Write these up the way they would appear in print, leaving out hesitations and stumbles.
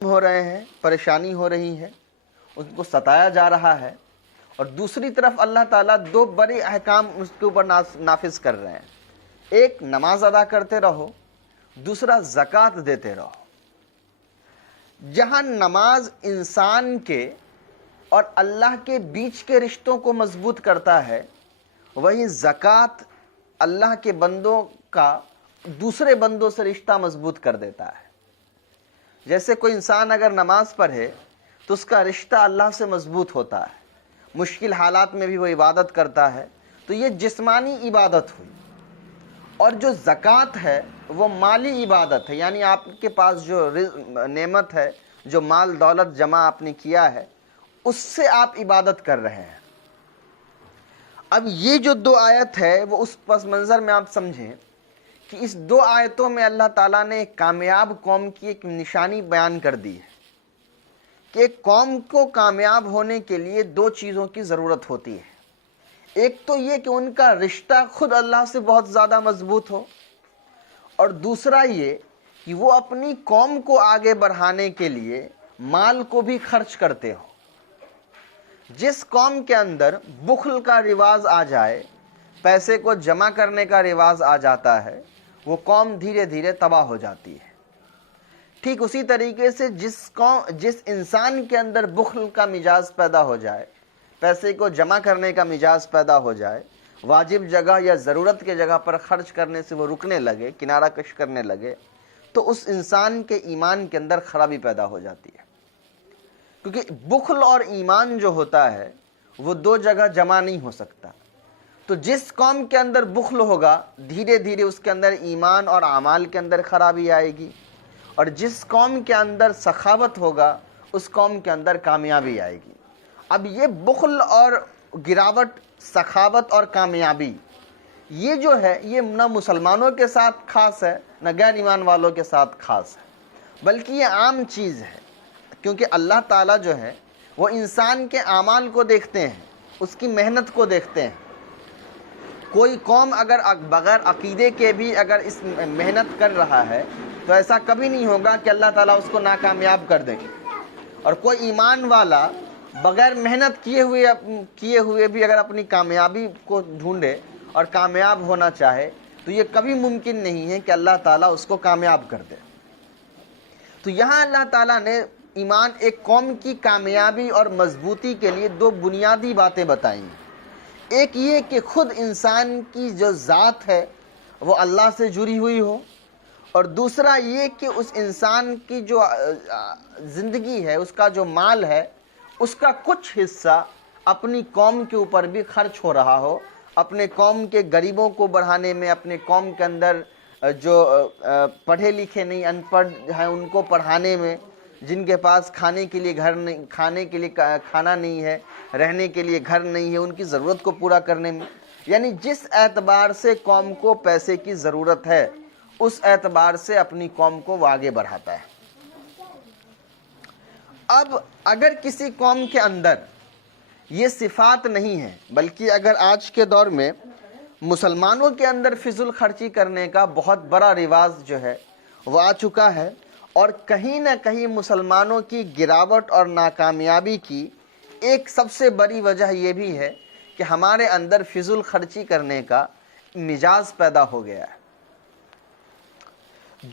ہو رہے ہیں، پریشانی ہو رہی ہے، ان کو ستایا جا رہا ہے، اور دوسری طرف اللہ تعالیٰ دو بڑے احکام اس کے اوپر نافذ کر رہے ہیں۔ ایک نماز ادا کرتے رہو، دوسرا زکوٰۃ دیتے رہو۔ جہاں نماز انسان کے اور اللہ کے بیچ کے رشتوں کو مضبوط کرتا ہے، وہیں زکوٰۃ اللہ کے بندوں کا دوسرے بندوں سے رشتہ مضبوط کر دیتا ہے۔ جیسے کوئی انسان اگر نماز پڑھے تو اس کا رشتہ اللہ سے مضبوط ہوتا ہے، مشکل حالات میں بھی وہ عبادت کرتا ہے، تو یہ جسمانی عبادت ہوئی۔ اور جو زکوٰۃ ہے وہ مالی عبادت ہے، یعنی آپ کے پاس جو نعمت ہے، جو مال دولت جمع آپ نے کیا ہے، اس سے آپ عبادت کر رہے ہیں۔ اب یہ جو دو آیت ہے وہ اس پس منظر میں آپ سمجھیں کہ اس دو آیتوں میں اللہ تعالیٰ نے ایک کامیاب قوم کی ایک نشانی بیان کر دی ہے کہ ایک قوم کو کامیاب ہونے کے لیے دو چیزوں کی ضرورت ہوتی ہے۔ ایک تو یہ کہ ان کا رشتہ خود اللہ سے بہت زیادہ مضبوط ہو، اور دوسرا یہ کہ وہ اپنی قوم کو آگے بڑھانے کے لیے مال کو بھی خرچ کرتے ہو۔ جس قوم کے اندر بخل کا رواج آ جائے، پیسے کو جمع کرنے کا رواج آ جاتا ہے، وہ قوم دھیرے دھیرے تباہ ہو جاتی ہے۔ ٹھیک اسی طریقے سے جس انسان کے اندر بخل کا مزاج پیدا ہو جائے، پیسے کو جمع کرنے کا مزاج پیدا ہو جائے، واجب جگہ یا ضرورت کے جگہ پر خرچ کرنے سے وہ رکنے لگے، کنارہ کش کرنے لگے، تو اس انسان کے ایمان کے اندر خرابی پیدا ہو جاتی ہے۔ کیونکہ بخل اور ایمان جو ہوتا ہے وہ دو جگہ جمع نہیں ہو سکتا۔ تو جس قوم کے اندر بخل ہوگا، دھیرے دھیرے اس کے اندر ایمان اور اعمال کے اندر خرابی آئے گی، اور جس قوم کے اندر سخاوت ہوگا اس قوم کے اندر کامیابی آئے گی۔ اب یہ بخل اور گراوٹ، سخاوت اور کامیابی، یہ جو ہے یہ نہ مسلمانوں کے ساتھ خاص ہے نہ غیر ایمان والوں کے ساتھ خاص ہے، بلکہ یہ عام چیز ہے۔ کیونکہ اللہ تعالیٰ جو ہے وہ انسان کے اعمال کو دیکھتے ہیں، اس کی محنت کو دیکھتے ہیں۔ کوئی قوم اگر بغیر عقیدے کے بھی اگر اس محنت کر رہا ہے تو ایسا کبھی نہیں ہوگا کہ اللہ تعالیٰ اس کو ناکامیاب کر دے گی، اور کوئی ایمان والا بغیر محنت کیے ہوئے بھی اگر اپنی کامیابی کو ڈھونڈے اور کامیاب ہونا چاہے تو یہ کبھی ممکن نہیں ہے کہ اللہ تعالیٰ اس کو کامیاب کر دے۔ تو یہاں اللہ تعالیٰ نے ایمان ایک قوم کی کامیابی اور مضبوطی کے لیے دو بنیادی باتیں بتائیں ہیں۔ ایک یہ کہ خود انسان کی جو ذات ہے وہ اللہ سے جڑی ہوئی ہو، اور دوسرا یہ کہ اس انسان کی جو زندگی ہے، اس کا جو مال ہے، اس کا کچھ حصہ اپنی قوم کے اوپر بھی خرچ ہو رہا ہو، اپنے قوم کے غریبوں کو بڑھانے میں، اپنے قوم کے اندر جو پڑھے لکھے نہیں، ان پڑھ ہیں ان کو پڑھانے میں، جن کے پاس کھانے کے لیے کھانا نہیں ہے، رہنے کے لیے گھر نہیں ہے، ان کی ضرورت کو پورا کرنے میں، یعنی جس اعتبار سے قوم کو پیسے کی ضرورت ہے اس اعتبار سے اپنی قوم کو وہ آگے بڑھاتا ہے۔ اب اگر کسی قوم کے اندر یہ صفات نہیں ہے، بلکہ اگر آج کے دور میں مسلمانوں کے اندر فضول خرچی کرنے کا بہت بڑا رواج جو ہے وہ آ چکا ہے، اور کہیں نہ کہیں مسلمانوں کی گراوٹ اور ناکامیابی کی ایک سب سے بڑی وجہ یہ بھی ہے کہ ہمارے اندر فضول خرچی کرنے کا مزاج پیدا ہو گیا ہے۔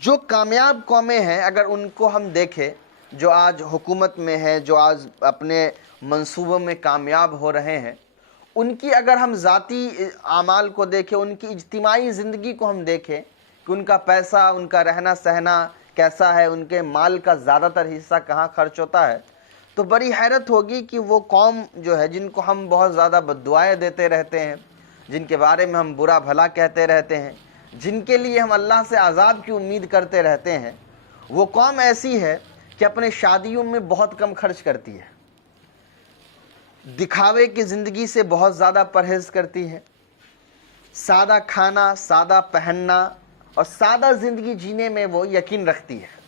جو کامیاب قومیں ہیں اگر ان کو ہم دیکھیں، جو آج حکومت میں ہیں، جو آج اپنے منصوبوں میں کامیاب ہو رہے ہیں، ان کی اگر ہم ذاتی اعمال کو دیکھیں، ان کی اجتماعی زندگی کو ہم دیکھیں کہ ان کا پیسہ، ان کا رہنا سہنا کیسا ہے، ان کے مال کا زیادہ تر حصہ کہاں خرچ ہوتا ہے، تو بڑی حیرت ہوگی کہ وہ قوم جو ہے جن کو ہم بہت زیادہ بددعائیں دیتے رہتے ہیں، جن کے بارے میں ہم برا بھلا کہتے رہتے ہیں، جن کے لیے ہم اللہ سے عذاب کی امید کرتے رہتے ہیں، وہ قوم ایسی ہے کہ اپنے شادیوں میں بہت کم خرچ کرتی ہے، دکھاوے کی زندگی سے بہت زیادہ پرہیز کرتی ہے، سادہ کھانا، سادہ پہننا اور سادہ زندگی جینے میں وہ یقین رکھتی ہے،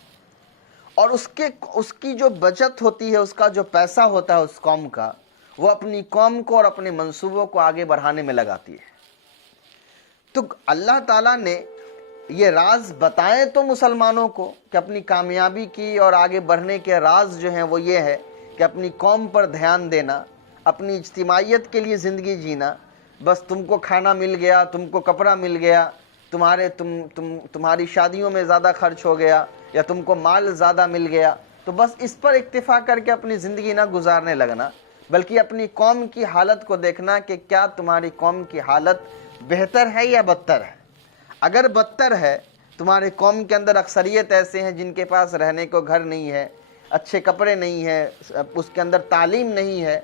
اور اس کی جو بچت ہوتی ہے، اس کا جو پیسہ ہوتا ہے اس قوم کا، وہ اپنی قوم کو اور اپنے منصوبوں کو آگے بڑھانے میں لگاتی ہے۔ تو اللہ تعالیٰ نے یہ راز بتائیں تو مسلمانوں کو کہ اپنی کامیابی کی اور آگے بڑھنے کے راز جو ہیں وہ یہ ہے کہ اپنی قوم پر دھیان دینا، اپنی اجتماعیت کے لیے زندگی جینا. بس تم کو کھانا مل گیا، تم کو کپڑا مل گیا، تمہاری شادیوں میں زیادہ خرچ ہو گیا، یا تم کو مال زیادہ مل گیا، تو بس اس پر اکتفا کر کے اپنی زندگی نہ گزارنے لگنا، بلکہ اپنی قوم کی حالت کو دیکھنا کہ کیا تمہاری قوم کی حالت بہتر ہے یا بدتر ہے. اگر بدتر ہے، تمہارے قوم کے اندر اکثریت ایسے ہیں جن کے پاس رہنے کو گھر نہیں ہے، اچھے کپڑے نہیں ہیں، اس کے اندر تعلیم نہیں ہے،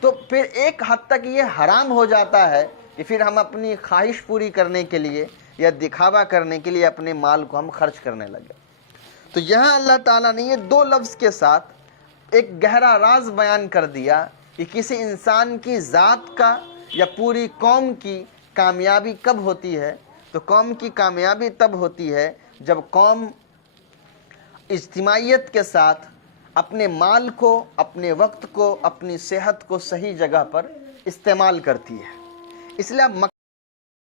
تو پھر ایک حد تک یہ حرام ہو جاتا ہے کہ پھر ہم اپنی خواہش پوری کرنے کے لیے یا دکھاوا کرنے کے لیے اپنے مال کو ہم خرچ کرنے لگے. تو یہاں اللہ تعالیٰ نے یہ دو لفظ کے ساتھ ایک گہرا راز بیان کر دیا کہ کسی انسان کی ذات کا یا پوری قوم کی کامیابی کب ہوتی ہے. تو قوم کی کامیابی تب ہوتی ہے جب قوم اجتماعیت کے ساتھ اپنے مال کو، اپنے وقت کو، اپنی صحت کو صحیح جگہ پر استعمال کرتی ہے. اس لیے